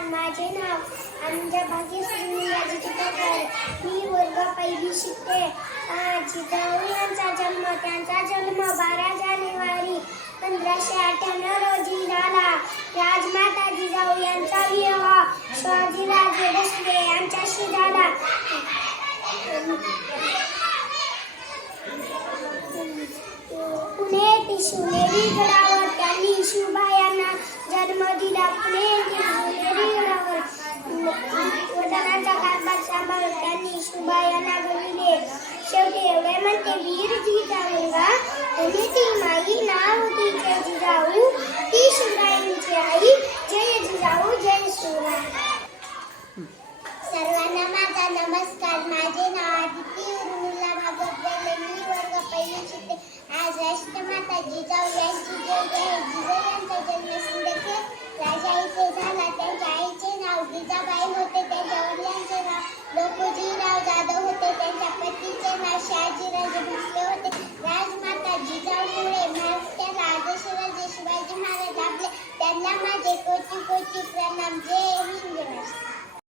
नमस्कार, माझे नाव आमच्या भाग्यश्री राजचित्रकर. मी वर्ग पहिली शिकते. जिजाऊ यांचा जन्म 12 जानेवारी 1598 रोजी झाला. राजमाता जिजाऊ यांचा विवाह शिवाजीराजे भोसले यांच्याशी झाला. पुणे येथील शिवनेरी गडावर त्यांनी शिवबायांना जन्म दिला. पुणे येथील शिवनेरी गडावर वडिलांचा कारभार सांभाळून त्यांनी शिवबायांना घडविले. शेवटी एवढे म्हणते, वीर जिजाऊंगा पुण्याची माई नाव तिचे जिजाऊ, ती शिवरायांची आई. जय जिजाऊ, जय शिवराय. सर्वांना माझा नमस्कार. माझे नाव आदिती उर्मिला भागवत गेले. मी वर्ग पहिली शिकते. आज राष्ट्रमाता जिजाऊ यांची जयंती आहे. जिजाऊ यांचा जन्म सिंदखेड राजा इथे झाला. त्यांच्या आईचे नाव जिजाबाई होते. त्यांच्या वडिलांचे नाव लखुजीराव जाधव होते. त्यांच्या पतीचे नाव शहाजीराजे भोसले होते. राजमाता जिजाऊमुळे महाराष्ट्राला आदर्शराजे शिवाजी महाराज लाभले. त्यांना माझे कोटी कोटी प्रणाम. जय